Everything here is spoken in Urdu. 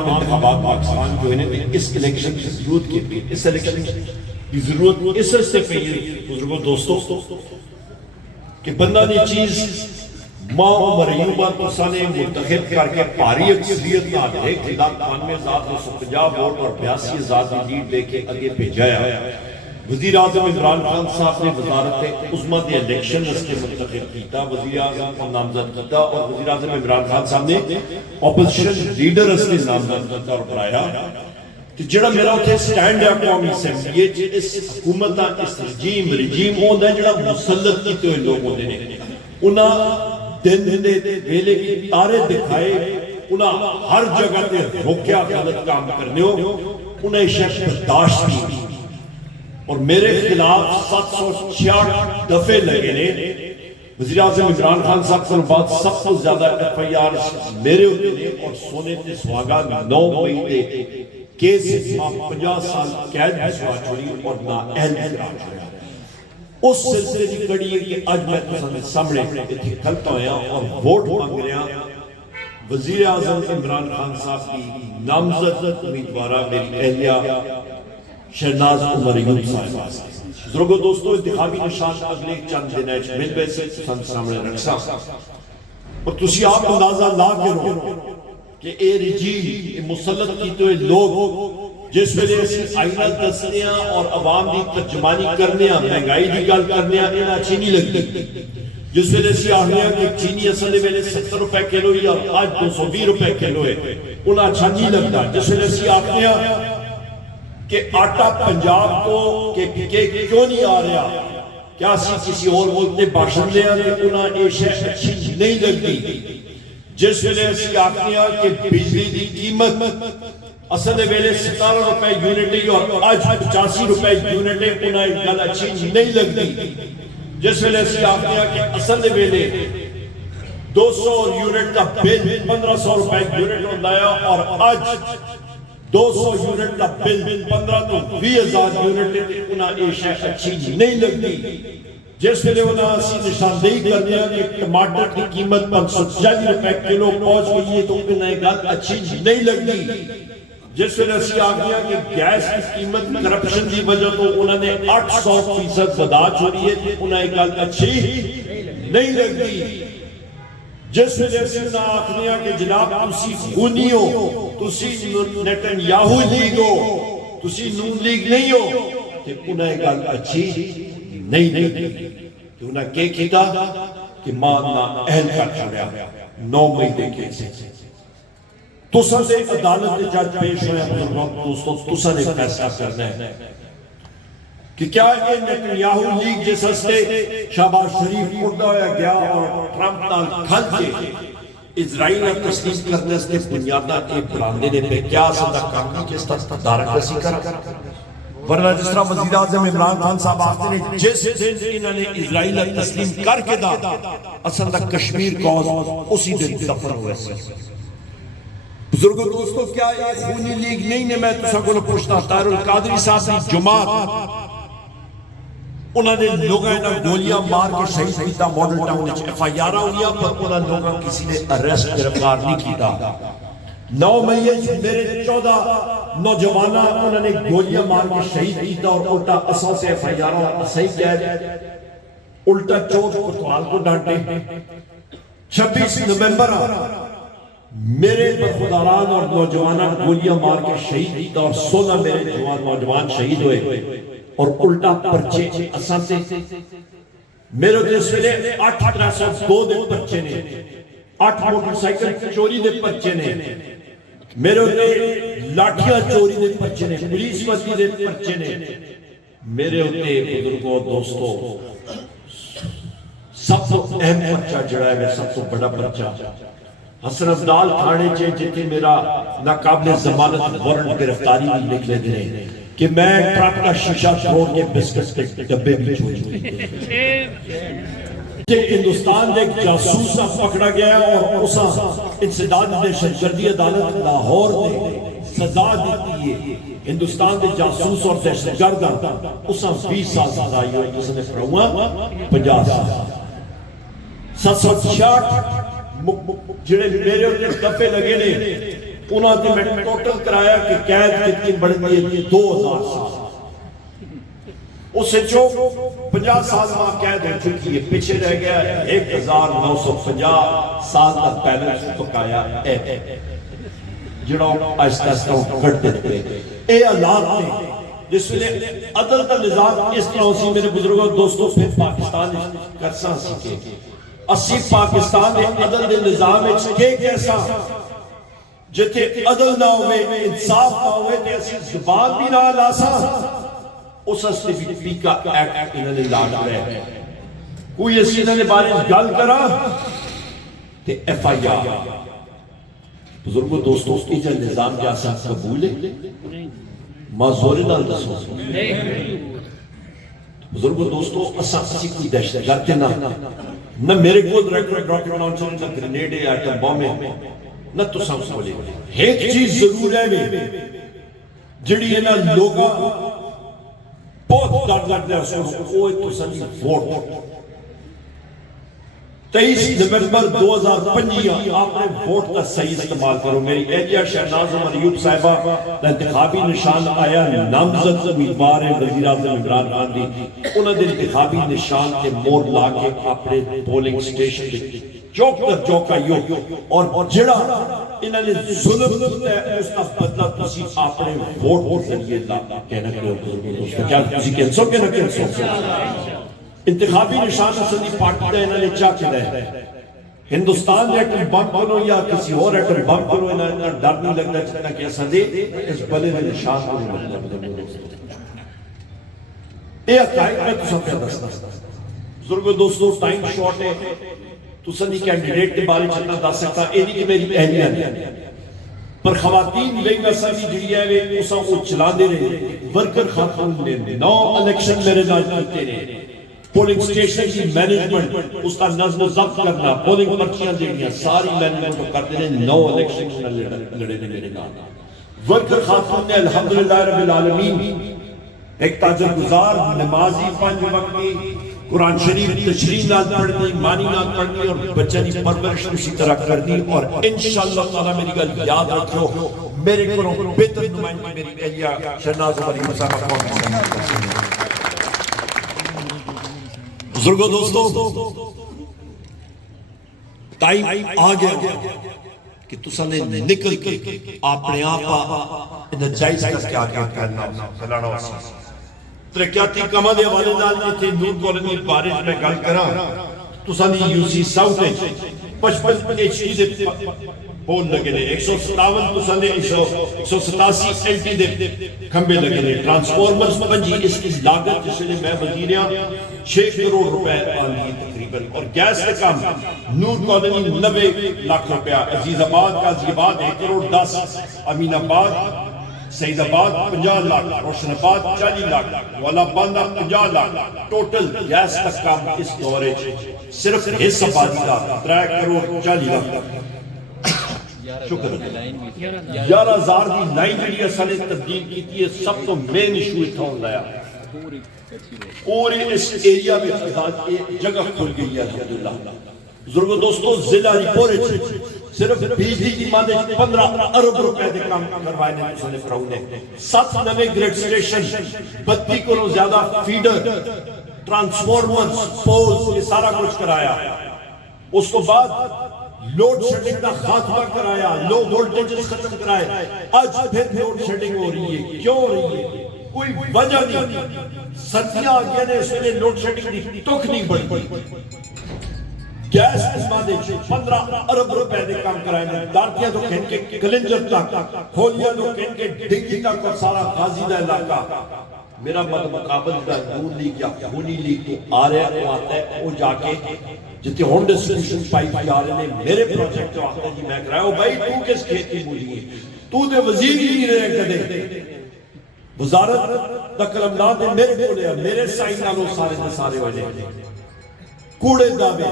تمام انتخابات پاکستان جو ہیں اس الیکشن کی ضرورت کے لیے، اس الیکشن کی ضرورت اس رستے پہ یہ بزرگوں دوستوں کہ بندہ نے چیز ماں عمر ایوبہ کو سانے منتخب کر کے پاری اکثریت نہ دے 1,92,250 ووٹ اور 82,000 لیڈ لے کے آگے بھیجایا۔ وزیر اعظم عمران خان صاحب نے وزارت عظمیٰ دے الیکشن اس کے منتخب کیتا، وزیر اعظم کو نامزد کیتا اور وزیر اعظم عمران خان صاحب نے اپوزیشن لیڈر اس نے نامزد کیتا اور بنایا کہ جڑا میرا اتھے سٹینڈ ہے قومی اسمبلی یہ اس حکومت اس رجیم ہوندہ ہے جڑا مسلط کیتے ہوئے لوگ ہوندے نے، انہاں دن دے ویلے کی تارے دکھائے، انہاں ہر جگہ تے روکیا غلط کام کرنے ہو، انہیں شخص برداشت نہیں اور میرے خلاف 766 دفعے لگے نے۔ وزیر اعظم عمران خان صاحب کو بعد سب سے زیادہ ایف آئی آر میرے ہوتے نے اور سونے تے سواگا 9 مئی دے کیس ماں 50 سال قید بسوا چھوڑی اور نا اہل قرار چھوڑا۔ اس سلسلے کی کڑی ہے کہ آج میں تسانے سامنے اتھے کھلتا ہویا اور ووٹ مانگ رہا وزیر اعظم عمران خان صاحب کی نامزد امیدوارہ میری اہلیہ شہناز عمر ایوب صاحبہ۔ بزرگوں دوستوں انتخابی نشان اگلے چند دن ایچ مل بیسے تسان سامنے رکھسا اور تسی آپ اندازہ لا کرو کہ اے رجیم مسلط کیتے ہوئے لوگ جس وجہ سے آئینہ دسنیاں اور عوام دی ترجمانی کرنیاں مہنگائی دی گل کرنیاں انہاں اچھی نہیں لگتی، جس وجہ سے آہنیاں کہ چینی اصلے ویلے 70 روپے کلو یا آج 220 روپے کلو ہے انہاں اچھا نہیں لگتا، جس وجہ سے آہنیاں کہ آٹا پنجاب کو کہ کیوں نہیں آ رہا، کیا کسی اور ملک نے باشن لیا کہ انہاں یہ شے اچھی نہیں لگتی، جس وجہ سے آہنیاں کہ بجلی دی قیمت اصل ویلے 17 روپے یونٹی اور آج 85 روپے یونٹی انہیں گل اچھی نہیں لگتی، جس ویلے سے آپ نے کہ اصل ویلے 200 یونٹ کا بل 1500 روپے یونٹ ہوتا ہے اور آج 200 یونٹ کا بل 15 تو 20,000 یونٹ انہیں یہ شے اچھی نہیں لگتی، جس ویلے انہیں اسی نشاندہی کرنے ہیں کہ ٹماٹر کی قیمت 540 روپے کلو پہنچ گئی ہے تو انہیں گل اچھی نہیں لگتی، جس وجہ سے آگیا کہ گیس کی قیمت کرپشن کی وجہ تو انہوں نے 800% بدا چھوڑی ہے تو انہیں گل اچھی نہیں لگتی، جس وجہ سے انہوں نے آخنیا کہ جناب تسی خونی ہو، تسی نیٹن یاہو لیگ ہو، تسی نون لیگ نہیں ہو، کہ انہیں گل اچھی نہیں لگتی، کہ انہیں کیا کیتا کہ ماں نا اہل کر چھوڑیا 9 مئی دے کے سے تساں سے عدالت جج پیش ہویا دوستوں تساں نے فیصلہ کرنا ہے کہ کیا یہ نیتنیاہو لیگ جس ہستے شہباز شریف مردہ ہویا گیا اور ٹرمپ نال کھل کے اسرائیل نے تسلیم کرنے سے بنیادہ ایک براندے نے پہ کیا سندہ کام کی اس طرح دارک رسی کرا ورنہ جس طرح وزیر اعظم عمران خان صاحب آخر نے جس دن انہوں نے اسرائیل نے تسلیم کر کے دا اصلا کشمیر کوز اسی دن دفن ہوئے سے۔ بزرگوں دوستوں کیا یہ خونی لیگ نہیں نے میں تسا کو پوچھتا طاہر القادری صاحب کی جماعت انہوں نے لوگاں نے گولیاں مار کے شہید کیتا ماڈل ٹاؤن نے ایف آئی آر ہویا پر انہوں لوگاں کسی نے اریسٹ گرفتار نہیں کیتا۔ 9 مئی میرے 14 نوجوانہ انہوں نے گولیاں مار کے شہید کیتا اور الٹا اساں سے ایف آئی آر صحیح کہہ الٹا چوک کوتوال کو ڈانٹے۔ 26 نومبر میرے برخوداران اور نوجوانہ گولیاں مار کے شہید کیتا اور 16 میرے نوجوان شہید ہوئے اور الٹا پرچے اساتے میرے دیس ویلے 8,302 دے پرچے نے 8 موٹر سائیکل چوری دے پرچے نے میرے ہوتے لاٹھیاں چوری دے پرچے نے پولیس وزی دے پرچے نے میرے ہوتے بزرگوں دوستوں سب تو اہم پرچہ جڑا ہے سب تو بڑا پرچہ حسن عبدال تھانے چے جتے میرا ناقابل ضمانت وارنٹ گرفتاری بھی لکھ لیتے ہیں کہ میں ٹرک کا شیشہ چھوڑ کے بسکٹ کے ڈبے بھی چھوڑ ہندوستان دے جاسوس پکڑا گیا اور اسا انسداد دہشتگردی عدالت لاہور نے سزا دیتی ہے ہندوستان دے جاسوس اور دہشتگرد اسا 20 سال سزا آئی اور اس نے پڑھوا 50 سال 766 جڑے میرے ہوتے دفے لگے نے انہوں نے میں ٹوٹل کرایا کہ قید کتنی بڑھ گئی ہے 2000 سال اسے جو 50 سال ماں قید ہو چکی ہے پیچھے رہ گیا 1950 سال تک بیلنس پکایا جڑوں آہستہ آہستہ گھٹ دیتے اے حالات نے جس میں عدل کا نظام اس طرح اسی میرے بزرگوں دوستوں پھر پاکستان کرساں سکے اسی پاکستان نے عدل دے نظام کے کیسا جتے عدل نہ ہوئے انصاف نہ ہوئے تے اسی زبان بھی نہ لاسا اس ہستے بھی پی کا ایکٹ انہوں نے لاڈ رہے کوئی اسی انہوں نے بارے گل کرا تے ایف آئی آر بزرگوں دوستوں کی جو نظام جیسا قبول ہے معذوری نال دسو بزرگوں دوستوں اساں کسی کوئی دہشت گرد نہ میرے کو راکٹ لانچر نہ گرینیڈ ہے ایٹم بم ہے نہ تو سمجھ بولے ایک چیز ضرور ہے جڑی ہے نا لوگا بہت ڈر لگتا ہے اس کو وہ تو سنی ووٹ 23 نومبر 2005 آپ نے ووٹ کا صحیح استعمال کرو میری ایلیا شہناز عمر ایوب صاحبہ انتخابی نشان آیا نامزد امیدوار ہے وزیر اعظم عمران خان دی انہوں نے انتخابی نشان کے مور لا کے اپنے پولنگ سٹیشن چوک در چوکا یو اور جڑا انہوں نے ظلم کیا ہے اس کا بدلہ تسی اپنے ووٹ کے ذریعے کہنا کرو کیا تسی کینسو کہنا کینسو انتخابی نشان اسندی پارٹی دا انہوں نے چاہ کے دے ہندوستان نے ایٹم بم بنو یا کسی اور ایٹم بم بنو انہوں نے ڈر نہیں لگتا جتنا کہ ایسا دے اس بلے میں نشان کو نہیں اے اکائد میں تو سب پیدا بزرگوں دوستوں ٹائم شارٹ ہے تو سنی کینڈیڈیٹ کے بارے چلنا دا سکتا اینی کہ میری اہلیت پر خواتین لیں گا سبھی جڑی ہے اسا وہ چلا دے رہے ورکر خاتون لیں دے نو الیکشن میرے نال کرتے رہے پولنگ سٹیشن کی مینجمنٹ اس کا نظم و ضبط کرنا پولنگ پرچیاں دینیا ساری مینجمنٹ کو کرتے رہے نو الیکشن لڑے نے میرے نال ورکر خاتون نے الحمدللہ رب العالمین ایک تاجر گزار نمازی 5 وقت کی قرآن شریف تشریح نال پڑھنی مانی نال پڑھنی اور بچہ دی پرورش اسی طرح کرنی اور انشاءاللہ تعالیٰ میری گل یاد رکھو میرے کو بہتر نمائندگی میری اہلیہ شہناز عمر ایوب صاحبہ بزرگوں دوستوں ٹائم آ گیا کہ تسا نے نکل کے اپنے آپا انرجائز کر کے آگے کرنا سلانا واسا ترقیاتی کما دے حوالے نال جتھے نور کالونی بارش میں گل کراں تساں دی U C south 55 H D دے پول لگے نے 157 تساں دے 187 ایل ٹی دے کھمبے لگے نے ٹرانسفارمرز 5 اس کی لاگت جس نے میں وزیر 6 کروڑ روپے آنی تقریباً اور گیس کے کام نور کالونی 90 لاکھ روپے عزیز آباد غازی آباد 1 کروڑ 10 امین آباد سعید آباد 50 لاکھ روشن آباد 40 لاکھ والا باندہ 50 لاکھ ٹوٹل گیس تک کام اس دورے صرف حص آبادی کا 3 کروڑ 40 لاکھ شکر 11,000 دی لائن جڑی اصل تبدیل کیتی ہے سب تو مین ایشو اتھا ہوں لایا پورے اس ایریا میں اتحاد کی جگہ کھل گئی ہے الحمدللہ بزرگوں دوستوں ضلع رپورٹ صرف بجلی کی مانے 15 ارب روپے دے کام کروائے نے مسئلے فراؤں نے 7 نوے گریڈ سٹیشن 32 کلو زیادہ فیڈر ٹرانسفارمرز پولز یہ سارا کچھ کرایا اس کو بعد لوڈ شیڈنگ کا خاتمہ کرایا لو وولٹیجز ختم کرائے آج پھر لوڈ شیڈنگ ہو رہی ہے کیوں ہو رہی ہے کوئی وجہ نہیں سردیاں آگیا نے اس میں لوڈ شیڈنگ دی ٹوک نہیں بڑھ گیس اس مادے 15 ارب روپے دے کام کرائے نے دارتیاں تو کہن کے کلنجر تک کھولیاں تو کہن کے ڈنگی تک اور سارا غازی دا علاقہ میرا مقابل دا نون لیگ یا خونی لیگ تو آ رہے ہیں آتا ہے وہ جا کے جتے ہون ڈسٹریبیوشن پائپ جا رہے ہیں میرے پروجیکٹ جو آتا ہے جی میں کرایا بھائی تو کس کھیت کی بولی ہے تو دے وزیر ہی نہیں رہے کدے وزارت دا کلمداد ہے میرے بولے میرے سائن نالوں سارے ہوئے کوڑے دعوے